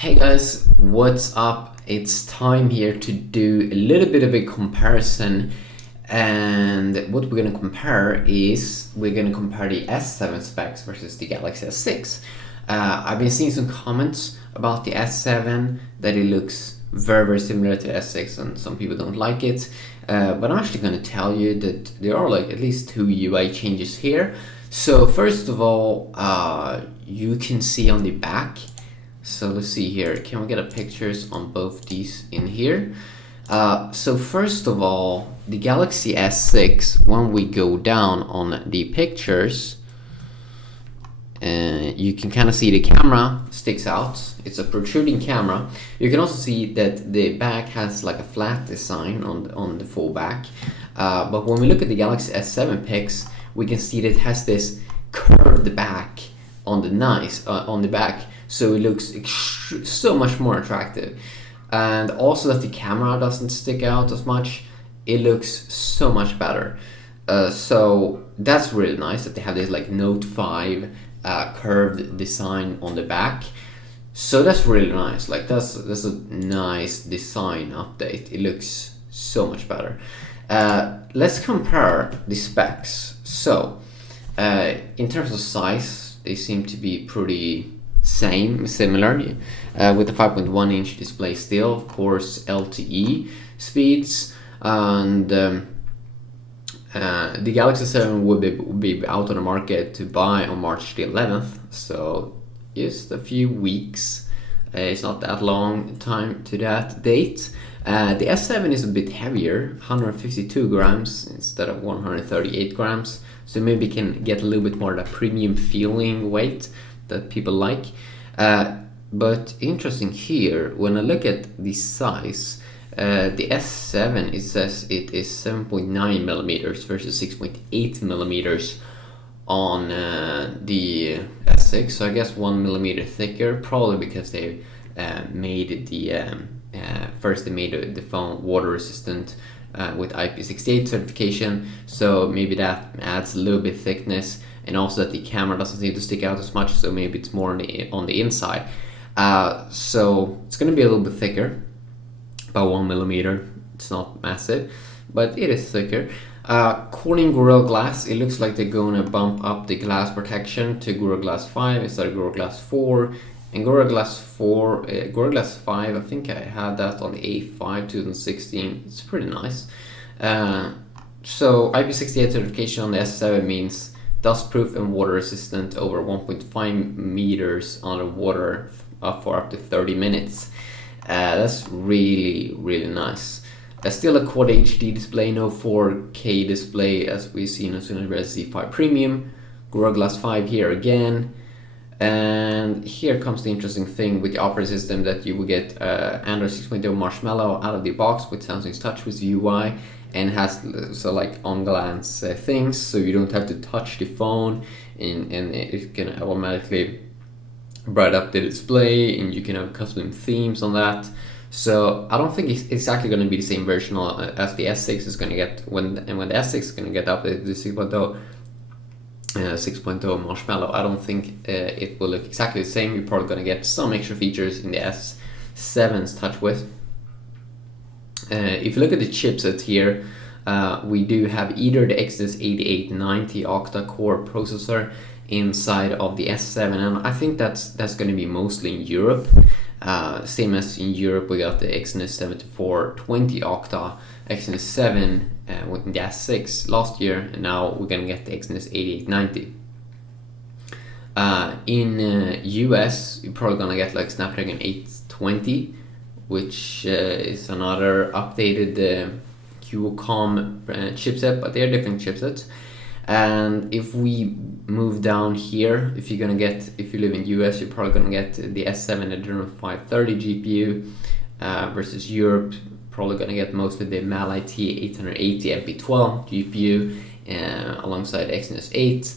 Hey guys, what's up? It's time here to do a little bit of a comparison, and what we're gonna compare is we're gonna compare the S7 specs versus the Galaxy S6. I've been seeing some comments about the S7 that it looks very similar to S6, and some people don't like it. But I'm actually gonna tell you that there are like at least two UI changes here. So first of all, you can see on the back. So let's see here. Can we get a pictures on both these in here? So first of all, the Galaxy S6, when we go down on the pictures, you can kind of see the camera sticks out. It's a protruding camera. You can also see that the back has like a flat design on the full back. But when we look at the Galaxy S7 pics, we can see that it has this curved back on the back. So it looks so much more attractive, and also that the camera doesn't stick out as much. It looks so much better. So that's really nice that they have this like Note 5 curved design on the back. So that's really nice. Like that's a nice design update. It looks so much better. Let's compare the specs. So in terms of size, they seem to be pretty similar, with the 5.1-inch display still, of course, LTE speeds, and the Galaxy 7 will be out on the market to buy on March the 11th, so just a few weeks. It's not that long time to that date. The S7 is a bit heavier, 152 grams instead of 138 grams, so maybe can get a little bit more of that premium feeling weight that people like. But interesting here, when I look at the size, the S7, it says it is 7.9 millimeters versus 6.8 millimeters on the S6, so I guess 1 millimeter thicker, probably because they made first they made the phone water resistant with IP68 certification, so maybe that adds a little bit thickness, and also that the camera doesn't seem to stick out as much, so maybe it's more on the inside. So it's going to be a little bit thicker, about 1 millimeter. It's not massive, but it is thicker. Corning Gorilla Glass, it looks like they're going to bump up the glass protection to Gorilla Glass 5 instead of Gorilla Glass 4. And Gorilla Glass 5, I think I had that on the A5 2016. It's pretty nice. So IP68 certification on the S7 means dust-proof and water-resistant over 1.5 meters underwater for up to 30 minutes. That's really nice. Still a Quad HD display, no 4K display as we've seen as soon as Z5 Premium. Gorilla Glass 5 here again. And here comes the interesting thing with the operating system, that you will get Android 6.0 Marshmallow out of the box with Samsung's TouchWiz UI, and has so like on glance things, so you don't have to touch the phone, and it can automatically bright up the display, and you can have custom themes on that. So I don't think it's exactly going to be the same version as the S6 is going to get when the S6 is going to get updated to 6.0 Marshmallow. I don't think it will look exactly the same. You're probably going to get some extra features in the S7's TouchWiz. If you look at the chipset here, we do have either the Exynos 8890 octa-core processor inside of the S7, and I think that's going to be mostly in Europe. Same as in Europe, we got the Exynos 7420 octa, Exynos 7 with the S6 last year, and now we're going to get the Exynos 8890. In US, you're probably going to get like Snapdragon 820, which is another updated Qualcomm chipset, but they're different chipsets. And if we move down here, if you live in US, you're probably gonna get the S7 Adreno 530 GPU versus Europe, probably gonna get mostly the Mali-T 880 MP12 GPU alongside Exynos 8.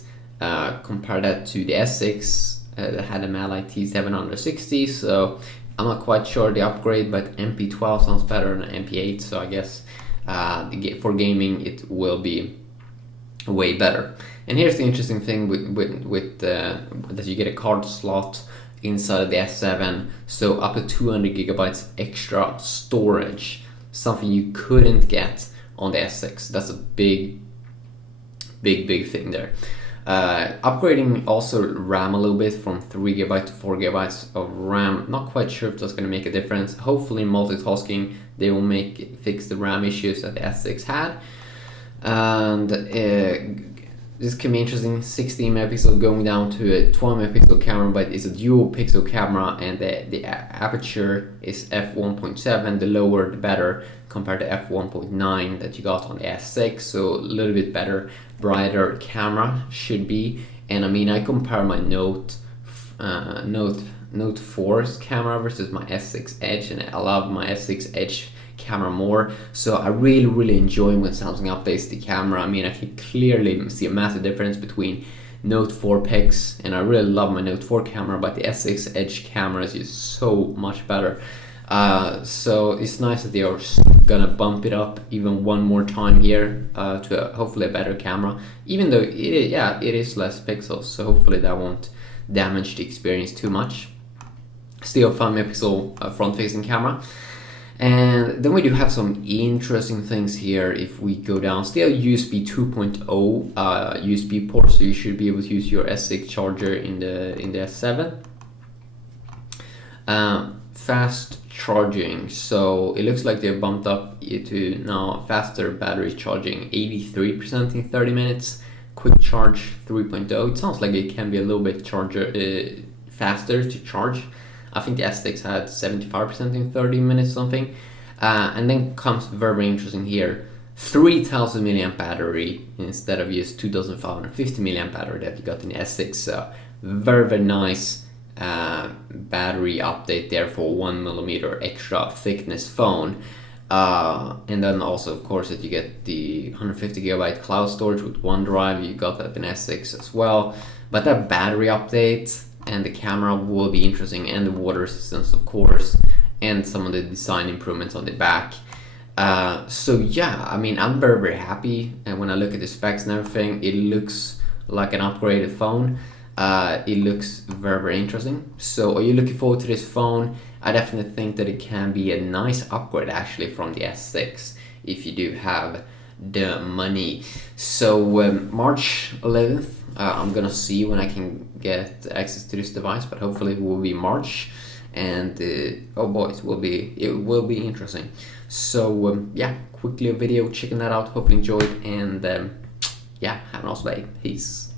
Compare that to the S6 that had a Mali-T 760, so I'm not quite sure the upgrade, but MP12 sounds better than MP8, so I guess for gaming it will be way better. And here's the interesting thing with that you get a card slot inside of the S7, so up to 200 gigabytes extra storage, something you couldn't get on the S6. That's a big thing there. Upgrading also RAM a little bit from 3 GB to 4 GB of RAM. Not quite sure if that's going to make a difference. Hopefully multitasking, they will fix the RAM issues that the S6 had. And this can be interesting. 16 megapixel going down to a 12 megapixel camera, but it's a dual pixel camera, and the aperture is f1.7. The lower the better, compared to f1.9 that you got on the S6. So a little bit better, brighter camera should be. And I mean, I compare my Note 4's camera versus my S6 Edge, and I love my S6 Edge camera more. So I really enjoy when Samsung updates the camera. I mean, I can clearly see a massive difference between Note 4 pics, and I really love my Note 4 camera, but the S6 Edge camera is just so much better. So it's nice that they are gonna bump it up even one more time here to hopefully a better camera, even though it is less pixels, so hopefully that won't damage the experience too much. Still 5 megapixel front-facing camera. And then we do have some interesting things here. If we go down, still USB 2.0 USB port, so you should be able to use your S6 charger in the S7. Fast charging, so it looks like they bumped up to now faster battery charging, 83% in 30 minutes. Quick charge 3.0. It sounds like it can be a little bit faster to charge. I think the S6 had 75% in 30 minutes something. And then comes very interesting here, 3000 milliamp battery instead of just 2550 milliamp battery that you got in the S6. So very nice battery update there for 1mm extra thickness phone. And then also, of course, that you get the 150 gigabyte cloud storage with OneDrive. You got that in S6 as well. But that battery update and the camera will be interesting, and the water resistance, of course, and some of the design improvements on the back. So yeah, I mean, I'm very happy, and when I look at the specs and everything, it looks like an upgraded phone. It looks very interesting. So are you looking forward to this phone? I definitely think that it can be a nice upgrade actually from the S6 if you do have the money. So March 11th, I'm gonna see when I can get access to this device, but hopefully it will be March, and oh boy, it will be interesting. So yeah, quickly a video checking that out. Hopefully enjoyed, and yeah, have an awesome day. Peace.